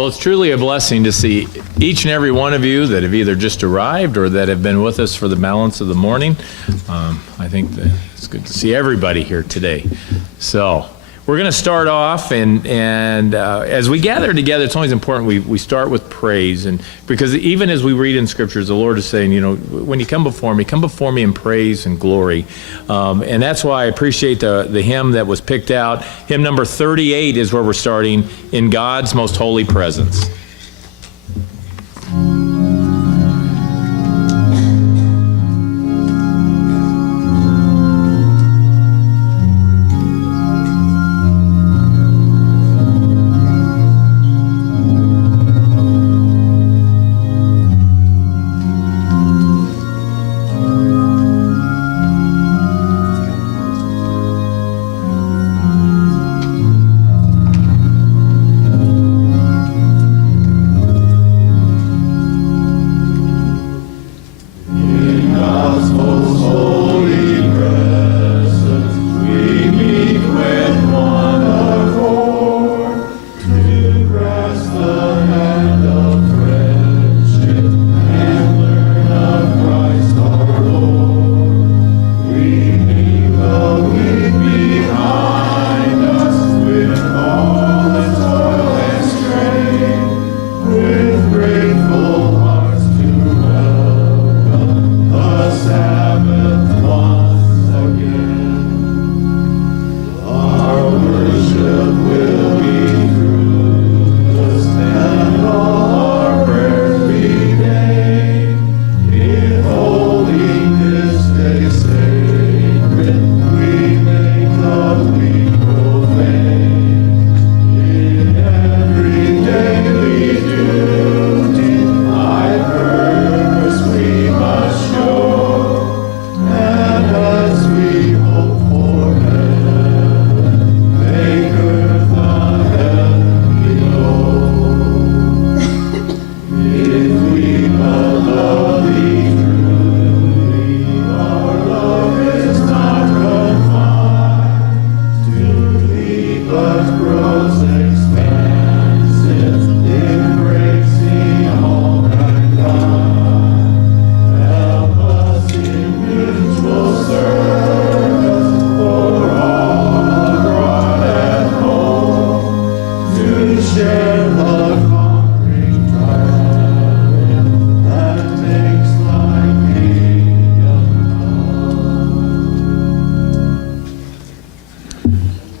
Well, it's truly a blessing to see each and every one of you that have either just arrived or that have been with us for the balance of the morning. I think that it's good to see everybody here today. So we're going to start off, and as we gather together, it's always important we start with praise, and because even as we read in scriptures, the Lord is saying, you know, when you come before me in praise and glory, and that's why I appreciate the hymn that was picked out. Hymn number 38 is where we're starting, In God's Most Holy Presence.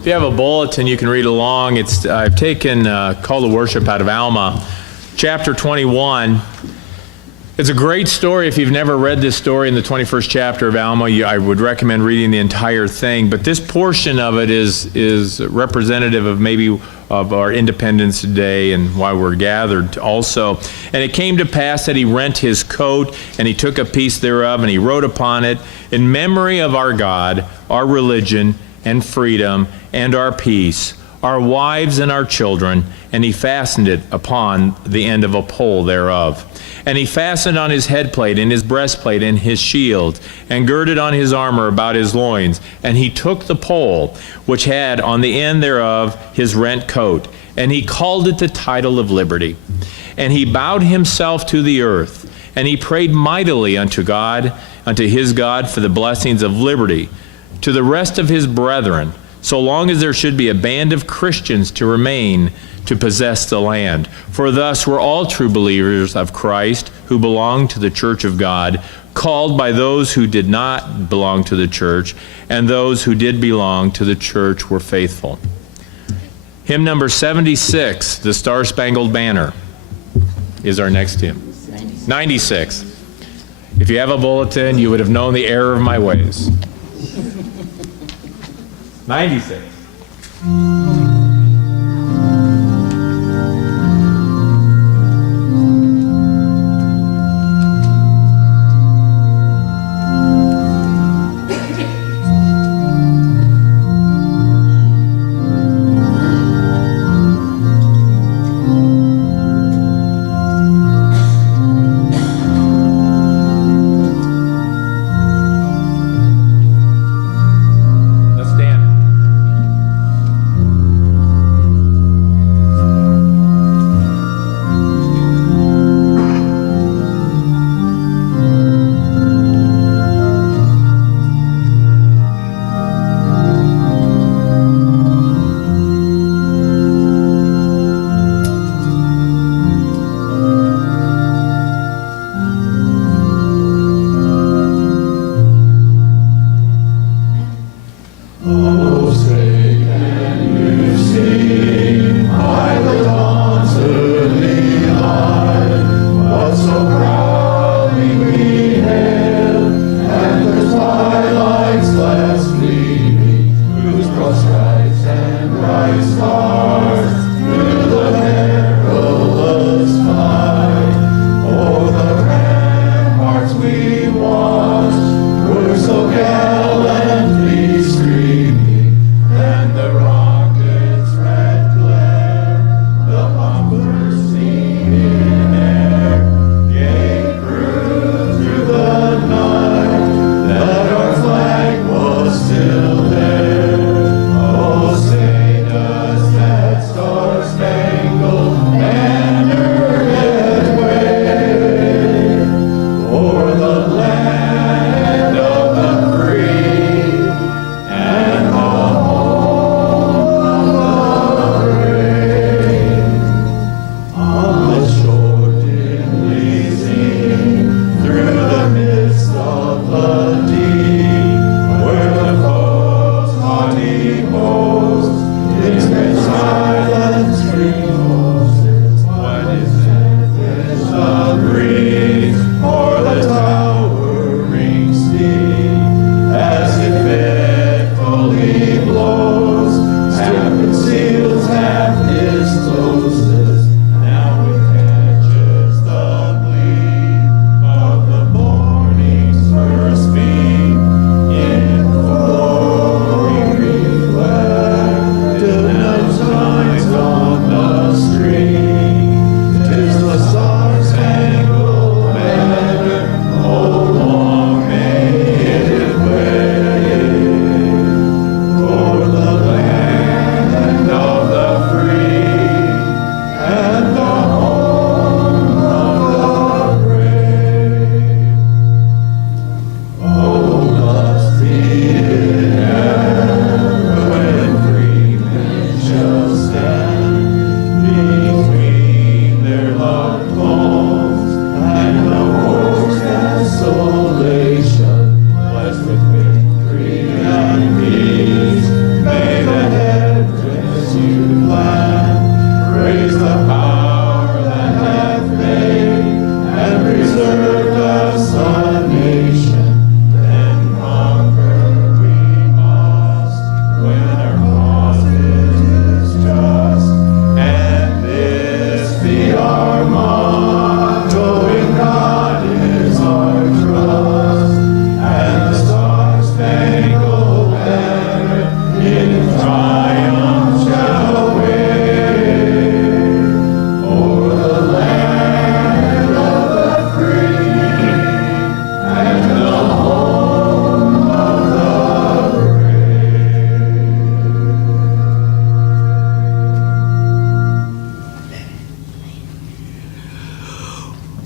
If you have a bulletin, you can read along. I've taken Call to Worship out of Alma, chapter 21. It's a great story. If you've never read this story in the 21st chapter of Alma, I would recommend reading the entire thing. But this portion of it is representative of maybe of our Independence Day and why we're gathered also. And it came to pass that he rent his coat, and he took a piece thereof, and he wrote upon it, in memory of our God, our religion, and freedom, and our peace, our wives and our children, and he fastened it upon the end of a pole thereof. And he fastened on his headplate, and his breastplate, and his shield, and girded on his armor about his loins. And he took the pole, which had on the end thereof his rent coat, and he called it the title of liberty. And he bowed himself to the earth, and he prayed mightily unto God, unto his God, for the blessings of liberty to the rest of his brethren, so long as there should be a band of Christians to remain to possess the land. For thus were all true believers of Christ who belonged to the church of God, called by those who did not belong to the church, and those who did belong to the church were faithful. Hymn number 76, The Star-Spangled Banner, is our next hymn. 96. If you have a bulletin, you would have known the error of my ways. 96.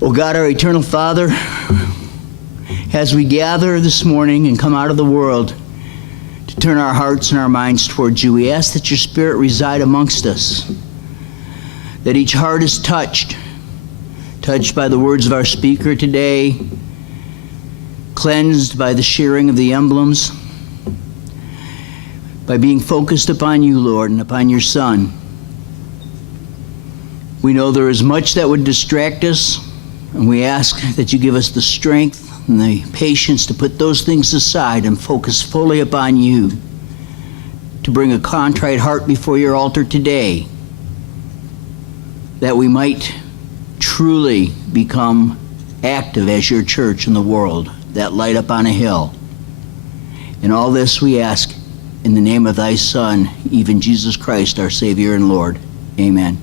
O God, our eternal Father, as we gather this morning and come out of the world to turn our hearts and our minds towards you, we ask that your Spirit reside amongst us, that each heart is touched by the words of our speaker today, cleansed by the sharing of the emblems, by being focused upon you, Lord, and upon your Son. We know there is much that would distract us, and we ask that you give us the strength and the patience to put those things aside and focus fully upon you, to bring a contrite heart before your altar today, that we might truly become active as your church in the world, that light up on a hill. And all this we ask in the name of thy Son, even Jesus Christ, our Savior and Lord. Amen.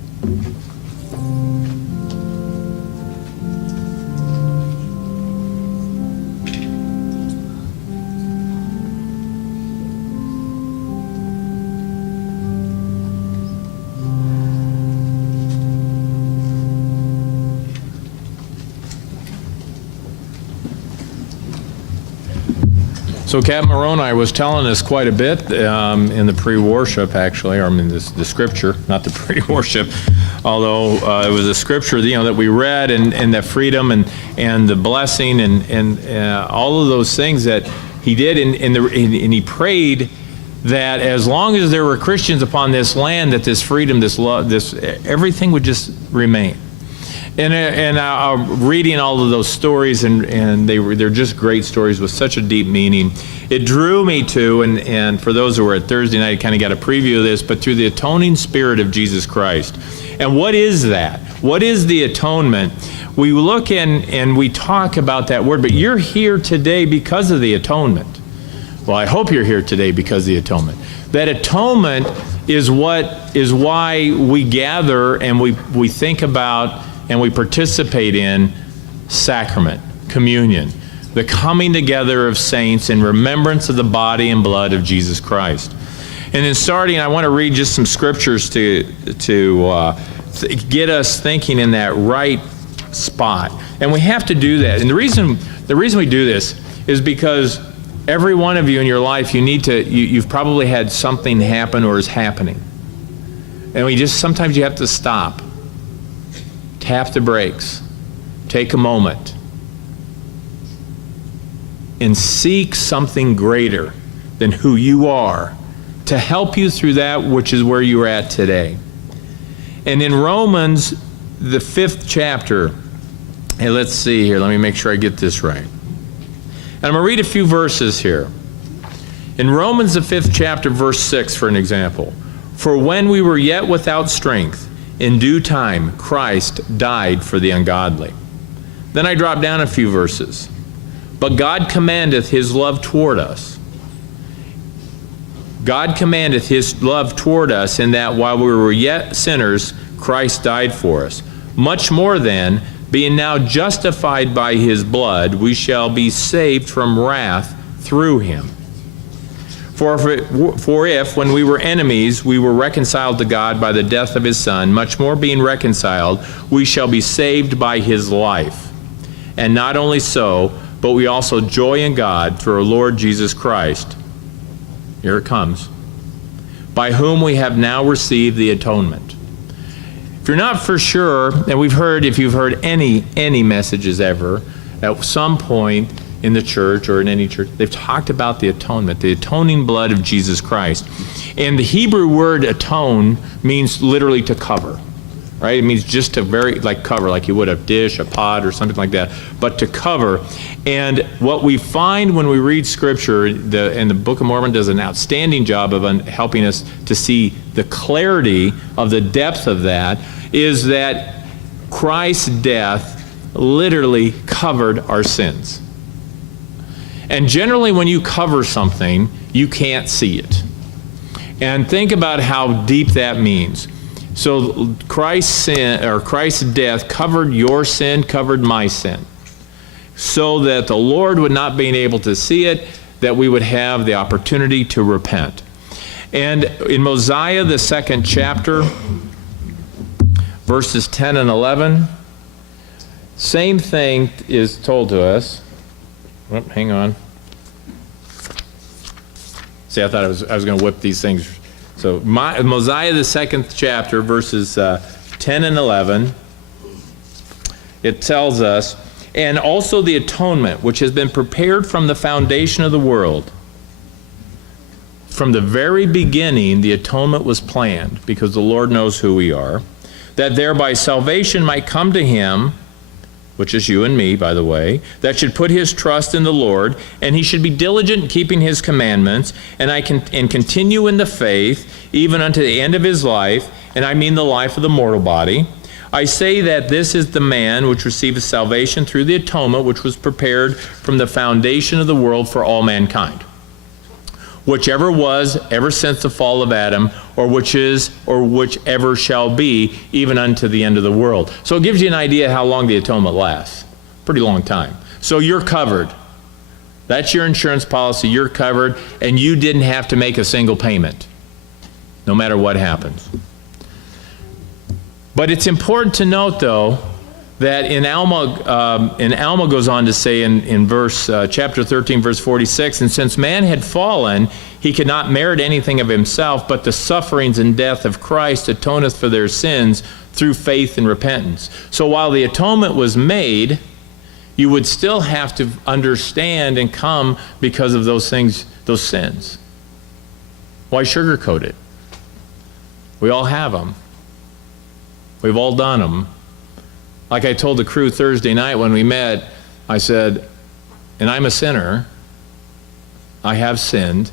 So Captain Moroni was telling us quite a bit in the pre-worship, actually, or I mean the scripture, not the pre-worship, although it was a scripture, that we read, and that freedom and the blessing and all of those things that he did, and he prayed that as long as there were Christians upon this land, that this freedom, this love, this everything would just remain. And reading all of those stories, and they're just great stories with such a deep meaning. It drew me to, and for those who were at Thursday night, kind of got a preview of this, but through the atoning spirit of Jesus Christ. And what is that? What is the atonement? We look and we talk about that word, but you're here today because of the atonement. Well, I hope you're here today because of the atonement. That atonement is why we gather and we think about and we participate in sacrament, communion, the coming together of saints in remembrance of the body and blood of Jesus Christ. And in starting, I want to read just some scriptures to get us thinking in that right spot. And we have to do that. And the reason we do this is because every one of you in your life, you've probably had something happen or is happening. And sometimes you have to stop. Tap the brakes, take a moment, and seek something greater than who you are to help you through that which is where you're at today. And in Romans, the 5th chapter, hey, let's see here, let me make sure I get this right. And I'm going to read a few verses here. In Romans, the 5th chapter, verse 6, for an example. For when we were yet without strength, in due time, Christ died for the ungodly. Then I drop down a few verses. But God commandeth his love toward us. God commandeth his love toward us in that while we were yet sinners, Christ died for us. Much more then, being now justified by his blood, we shall be saved from wrath through him. For if, when we were enemies, we were reconciled to God by the death of his Son, much more being reconciled, we shall be saved by his life. And not only so, but we also joy in God through our Lord Jesus Christ. Here it comes. By whom we have now received the atonement. If you're not for sure, and if you've heard any messages ever, at some point in the church or in any church, they've talked about the atonement, the atoning blood of Jesus Christ. And the Hebrew word atone means literally to cover, right? It means just to cover, like you would a dish, a pot, or something like that, but to cover. And what we find when we read Scripture, and the Book of Mormon does an outstanding job of helping us to see the clarity of the depth of that, is that Christ's death literally covered our sins. And generally when you cover something, you can't see it. And think about how deep that means. So Christ's death covered your sin, covered my sin, so that the Lord would not be able to see it, that we would have the opportunity to repent. And in Mosiah, the 2nd chapter, verses 10 and 11, Same thing is told to us. Oh, hang on. See, I thought I was going to whip these things. So Mosiah, the 2nd chapter, verses 10 and 11, it tells us, and also the atonement, which has been prepared from the foundation of the world. From the very beginning, the atonement was planned, because the Lord knows who we are, that thereby salvation might come to him, which is you and me, by the way, that should put his trust in the Lord, and he should be diligent in keeping his commandments, and continue in the faith, even unto the end of his life, and I mean the life of the mortal body. I say that this is the man which receiveth salvation through the atonement which was prepared from the foundation of the world for all mankind, whichever was ever since the fall of Adam, or which is, or whichever shall be, even unto the end of the world. So it gives you an idea how long the atonement lasts. Pretty long time. So you're covered. That's your insurance policy. You're covered, and you didn't have to make a single payment, no matter what happens. But it's important to note, though, that in Alma goes on to say in chapter 13, verse 46, and since man had fallen, he could not merit anything of himself, but the sufferings and death of Christ atoneth for their sins through faith and repentance. So while the atonement was made, you would still have to understand and come because of those things, those sins. Why sugarcoat it? We all have them. We've all done them. Like I told the crew Thursday night when we met, I said, and I'm a sinner. I have sinned.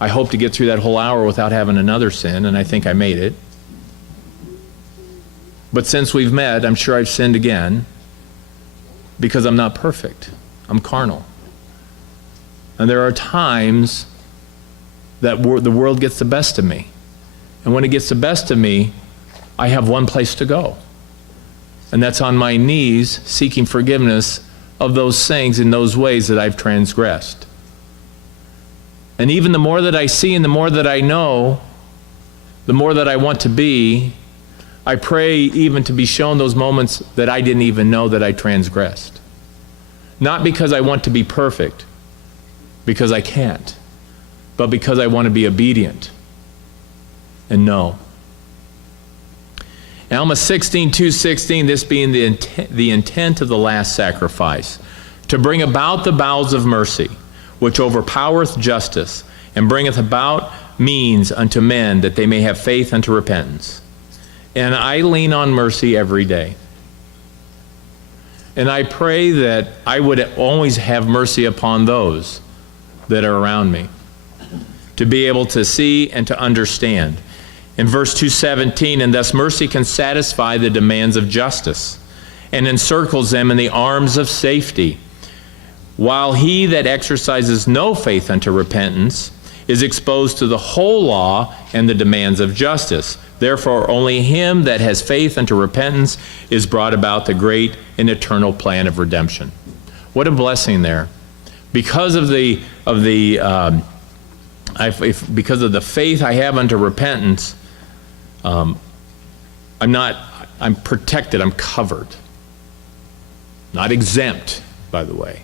I hope to get through that whole hour without having another sin, and I think I made it. But since we've met, I'm sure I've sinned again because I'm not perfect. I'm carnal. And there are times that the world gets the best of me. And when it gets the best of me, I have one place to go. And that's on my knees, seeking forgiveness of those things in those ways that I've transgressed. And even the more that I see and the more that I know, the more that I want to be, I pray even to be shown those moments that I didn't even know that I transgressed. Not because I want to be perfect, because I can't, but because I want to be obedient and know. Alma 16:2-16, this being the intent of the last sacrifice, to bring about the bowels of mercy, which overpowereth justice, and bringeth about means unto men that they may have faith unto repentance. And I lean on mercy every day. And I pray that I would always have mercy upon those that are around me, to be able to see and to understand. In verse 2:17, and thus mercy can satisfy the demands of justice, and encircles them in the arms of safety, while he that exercises no faith unto repentance is exposed to the whole law and the demands of justice. Therefore only him that has faith unto repentance is brought about the great and eternal plan of redemption. What a blessing there. Because of because of the faith I have unto repentance, I'm protected, I'm covered. Not exempt, by the way.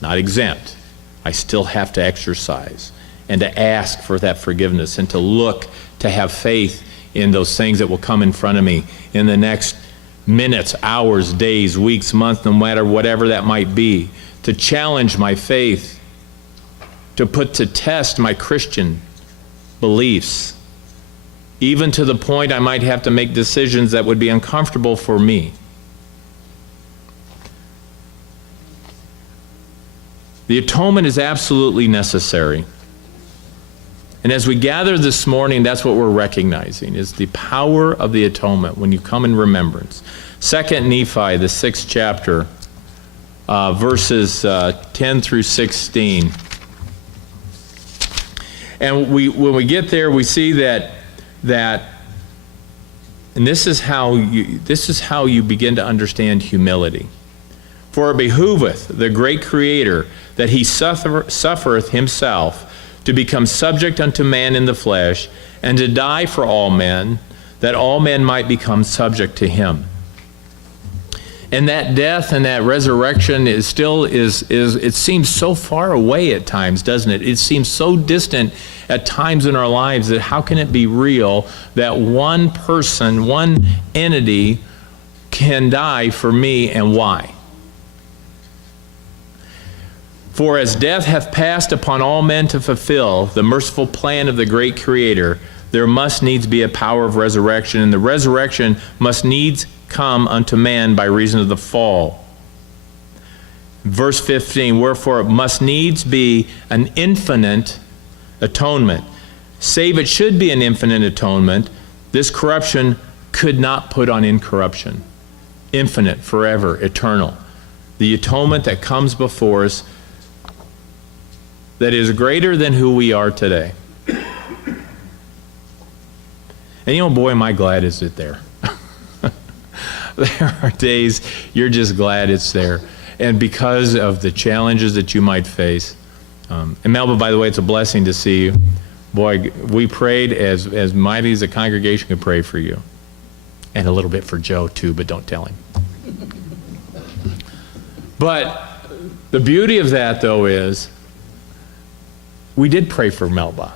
Not exempt. I still have to exercise and to ask for that forgiveness and to look to have faith in those things that will come in front of me in the next minutes, hours, days, weeks, months, no matter whatever that might be, to challenge my faith, to put to test my Christian beliefs, even to the point I might have to make decisions that would be uncomfortable for me. The atonement is absolutely necessary. And as we gather this morning, that's what we're recognizing, is the power of the atonement when you come in remembrance. 2 Nephi, the 6th chapter, verses 10 through 16. And when we get there, we see that and this is how you begin to understand humility. For it behooveth the great Creator that he suffereth himself to become subject unto man in the flesh, and to die for all men, that all men might become subject to him. And that death and that resurrection is still it seems so far away at times, doesn't it? It seems so distant at times in our lives that how can it be real that one person, one entity can die for me, and why? For as death hath passed upon all men to fulfill the merciful plan of the great Creator, there must needs be a power of resurrection, and the resurrection must needs come unto man by reason of the fall. Verse 15, wherefore it must needs be an infinite atonement. Save it should be an infinite atonement, this corruption could not put on incorruption. Infinite, forever, eternal. The atonement that comes before us that is greater than who we are today. And you know, boy, am I glad is it there. There are days you're just glad it's there. And because of the challenges that you might face. And Melba, by the way, it's a blessing to see you. Boy, we prayed as mighty as a congregation could pray for you. And a little bit for Joe too, but don't tell him. But the beauty of that, though, is we did pray for Melba.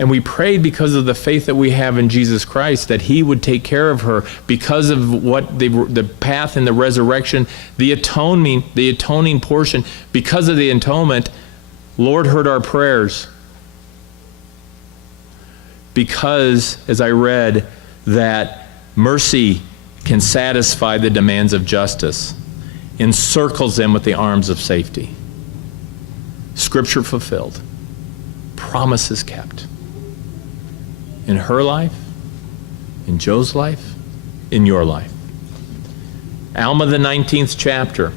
And we prayed because of the faith that we have in Jesus Christ, that he would take care of her because of what the path and the resurrection, the atoning portion. Because of the atonement, Lord heard our prayers. Because, as I read, that mercy can satisfy the demands of justice, encircles them with the arms of safety. Scripture fulfilled. Promises kept. In her life, in Joe's life, in your life. Alma, the 19th chapter.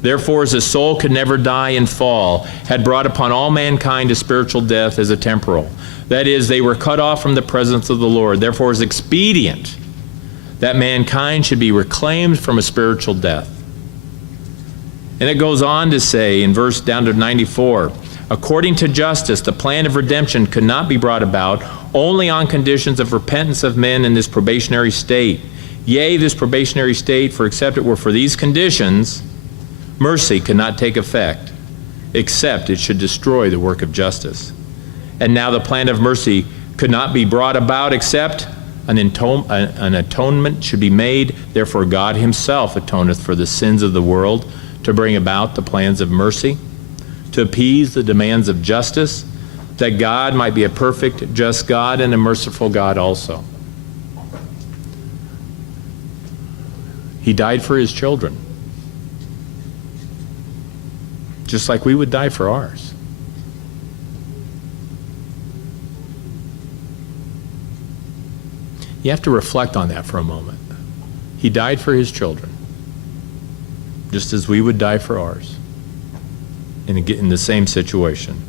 Therefore, as the soul could never die and fall, had brought upon all mankind a spiritual death as a temporal. That is, they were cut off from the presence of the Lord. Therefore, it is expedient that mankind should be reclaimed from a spiritual death. And it goes on to say in verse down to 94, according to justice, the plan of redemption could not be brought about only on conditions of repentance of men in this probationary state. Yea, this probationary state, for except it were for these conditions, mercy could not take effect, except it should destroy the work of justice. And now the plan of mercy could not be brought about except an atonement should be made. Therefore God himself atoneth for the sins of the world to bring about the plans of mercy, to appease the demands of justice, that God might be a perfect, just God and a merciful God also. He died for his children, just like we would die for ours. You have to reflect on that for a moment. He died for his children, just as we would die for ours, in the same situation.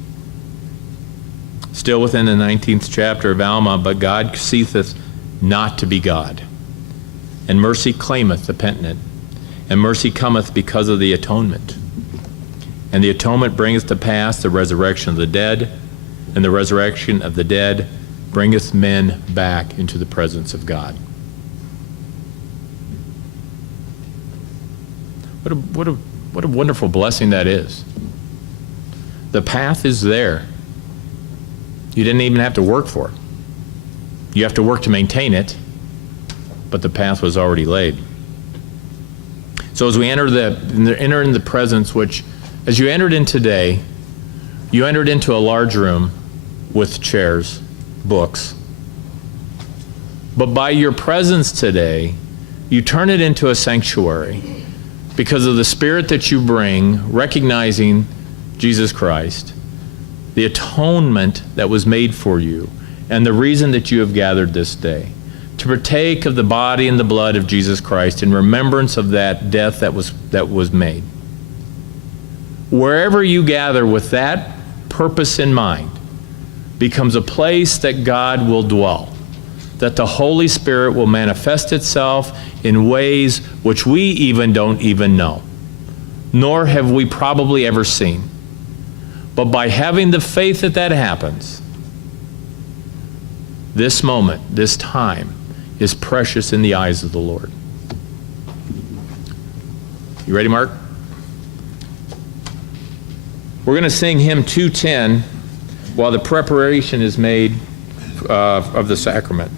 Still within the 19th chapter of Alma, but God ceaseth not to be God, and mercy claimeth the penitent, and mercy cometh because of the atonement. And the atonement bringeth to pass the resurrection of the dead, and the resurrection of the dead bringeth men back into the presence of God. What a wonderful blessing that is. The path is there. You didn't even have to work for it. You have to work to maintain it, but the path was already laid. So as we enter in the presence, which as you entered in today, you entered into a large room with chairs, books. But by your presence today, you turn it into a sanctuary because of the spirit that you bring, recognizing Jesus Christ, the atonement that was made for you, and the reason that you have gathered this day, to partake of the body and the blood of Jesus Christ in remembrance of that death that was made. Wherever you gather with that purpose in mind becomes a place that God will dwell, that the Holy Spirit will manifest itself in ways which we even don't even know, nor have we probably ever seen. But by having the faith that that happens, this moment, this time, is precious in the eyes of the Lord. You ready, Mark? We're going to sing hymn 210 while the preparation is made of the sacrament.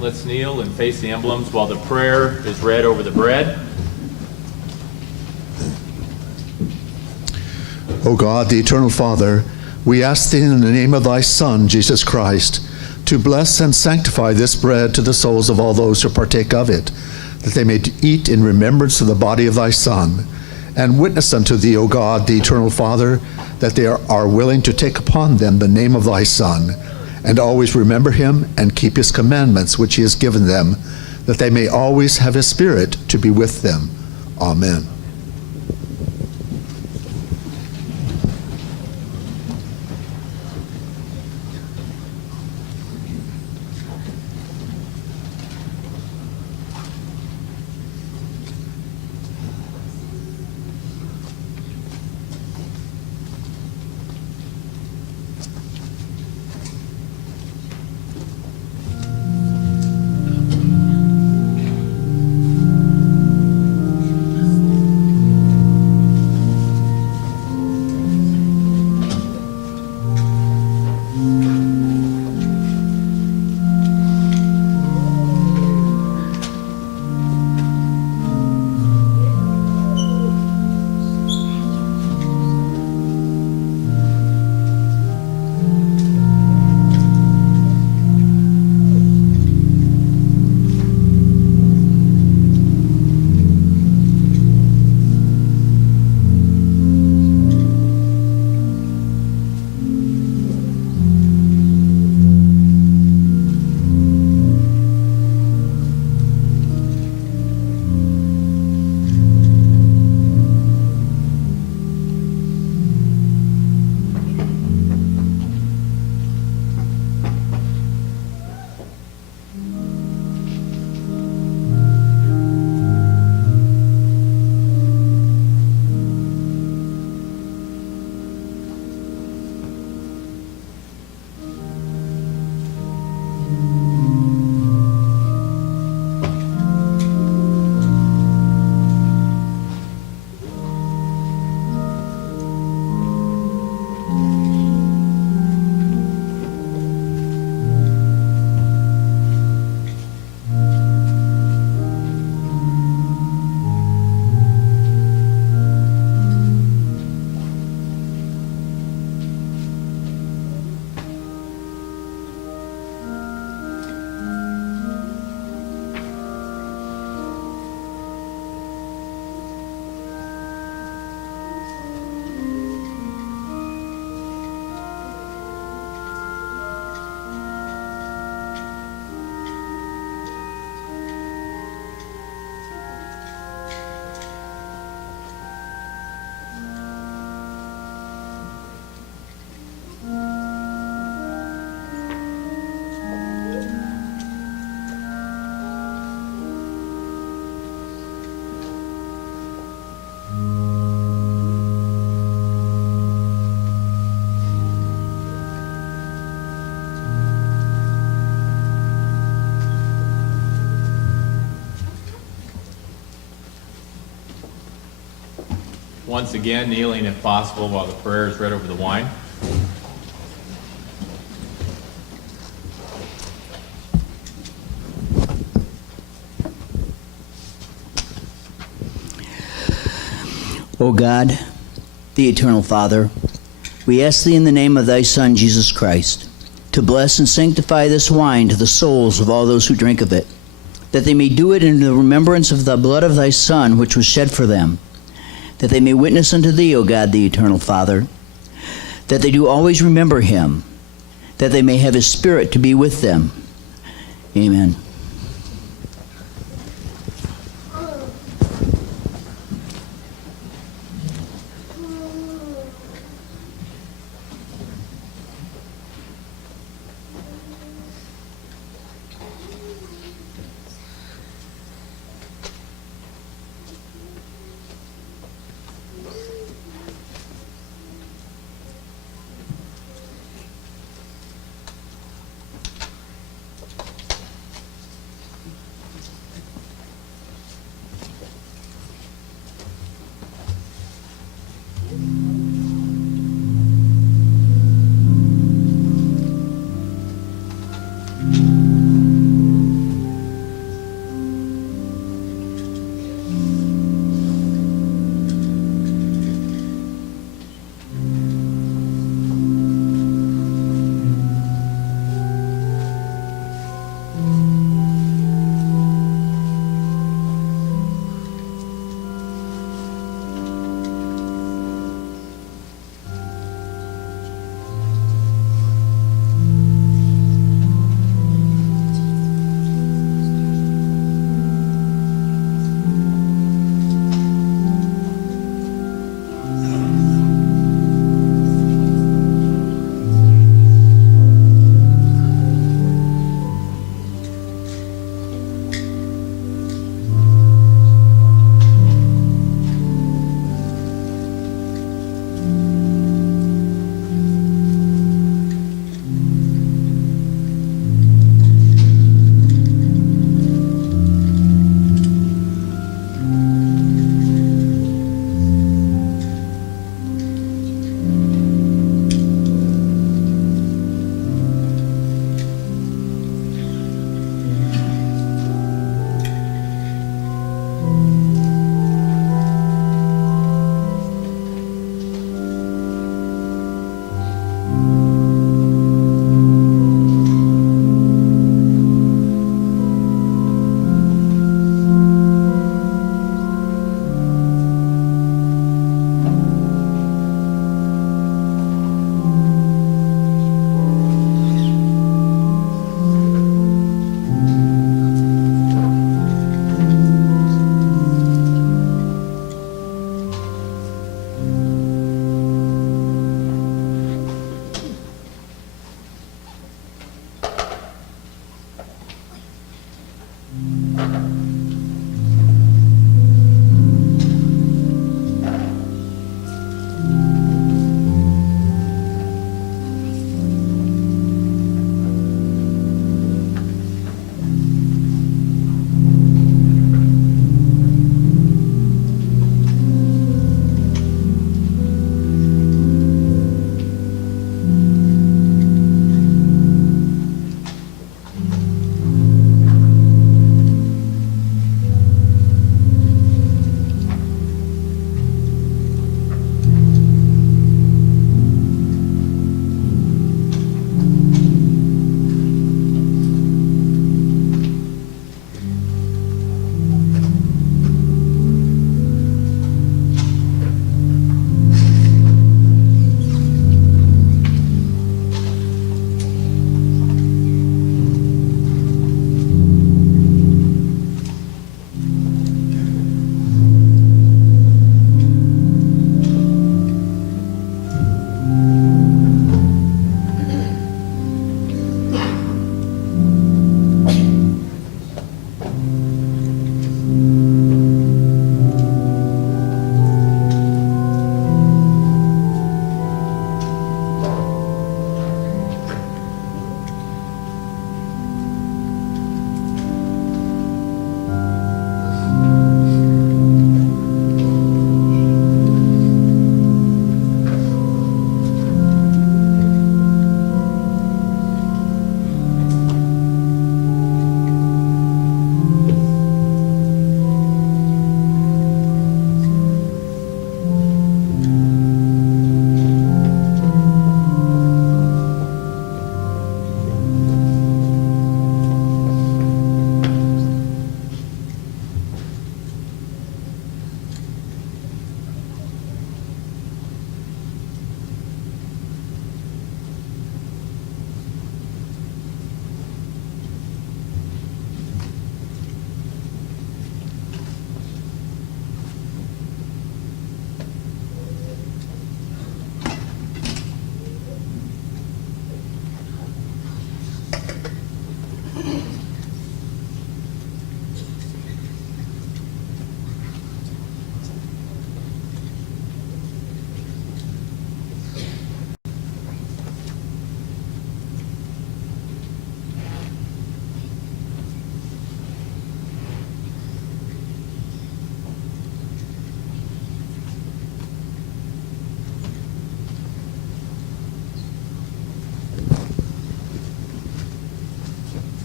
Let's kneel and face the emblems while the prayer is read over the bread. O God, the eternal Father, we ask thee in the name of thy Son, Jesus Christ, to bless and sanctify this bread to the souls of all those who partake of it, that they may eat in remembrance of the body of thy Son, and witness unto thee, O God, the eternal Father, that they are willing to take upon them the name of thy Son, and always remember him and keep his commandments which he has given them, that they may always have his Spirit to be with them. Amen. once again, kneeling if possible while the prayer is read over the wine. O God, the eternal Father, we ask thee in the name of thy Son, Jesus Christ, to bless and sanctify this wine to the souls of all those who drink of it, that they may do it in the remembrance of the blood of thy Son, which was shed for them, that they may witness unto thee, O God, the eternal Father, that they do always remember him, that they may have his Spirit to be with them. Amen.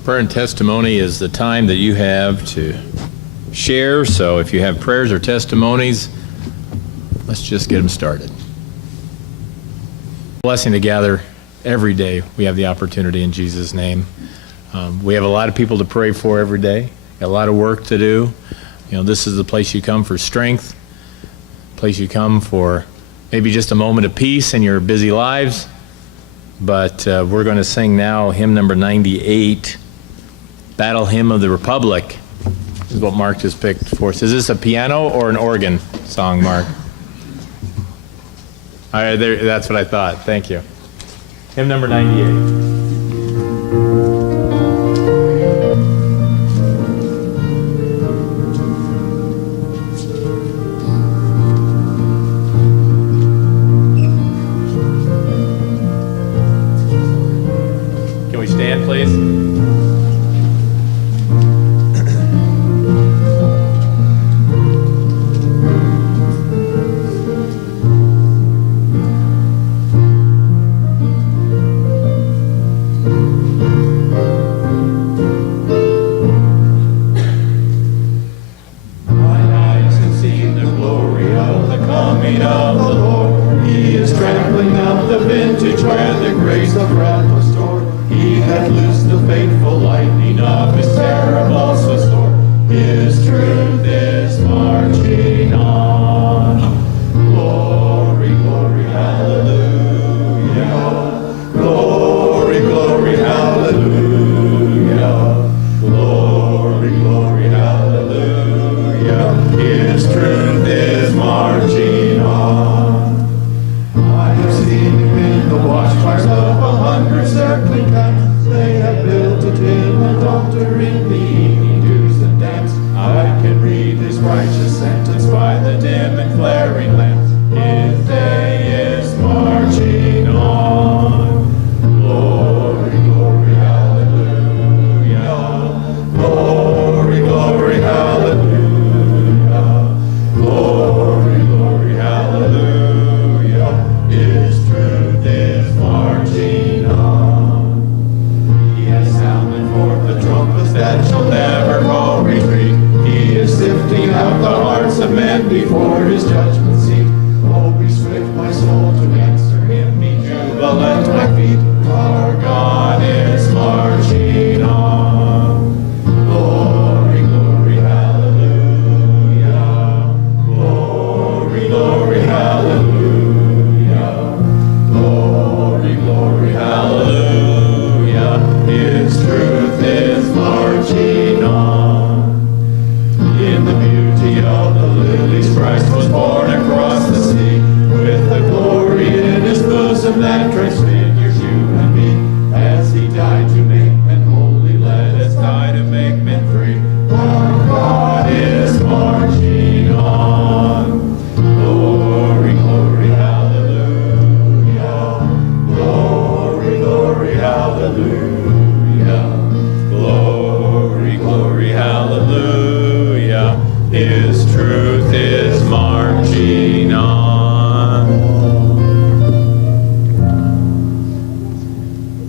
Prayer and testimony is the time that you have to share. So if you have prayers or testimonies, let's just get them started. Blessing to gather every day. We have the opportunity in Jesus' name. We have a lot of people to pray for every day. Got a lot of work to do. You know, this is the place you come for strength, place you come for maybe just a moment of peace in your busy lives. But we're going to sing now hymn number 98, Battle Hymn of the Republic. This is what Mark just picked for us. Is this a piano or an organ song, Mark? All right, that's what I thought. Thank you. Hymn number 98. Stand, please.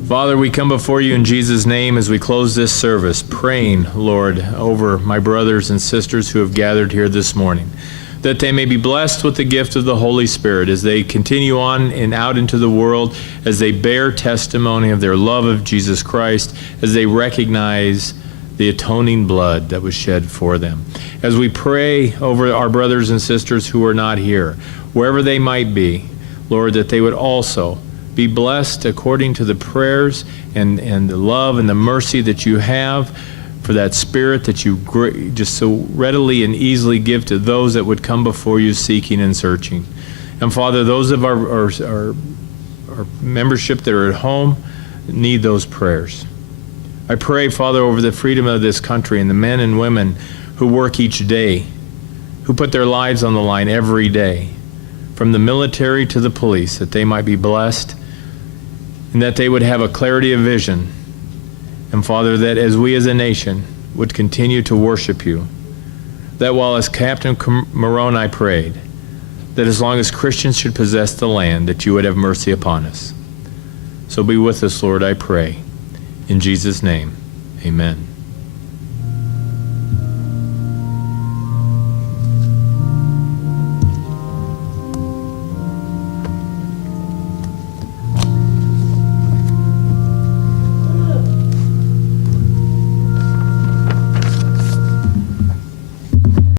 Father, we come before you in Jesus' name as we close this service, praying, Lord, over my brothers and sisters who have gathered here this morning, that they may be blessed with the gift of the Holy Spirit as they continue on and out into the world, as they bear testimony of their love of Jesus Christ, as they recognize the atoning blood that was shed for them. As we pray over our brothers and sisters who are not here, wherever they might be, Lord, that they would also be blessed according to the prayers and the love and the mercy that you have for that Spirit that you just so readily and easily give to those that would come before you seeking and searching. And Father, those of our membership that are at home need those prayers. I pray, Father, over the freedom of this country and the men and women who work each day, who put their lives on the line every day, from the military to the police, that they might be blessed and that they would have a clarity of vision. And Father, that as we as a nation would continue to worship you, that while as Captain Moroni prayed, that as long as Christians should possess the land, that you would have mercy upon us. So be with us, Lord, I pray. In Jesus' name, Amen.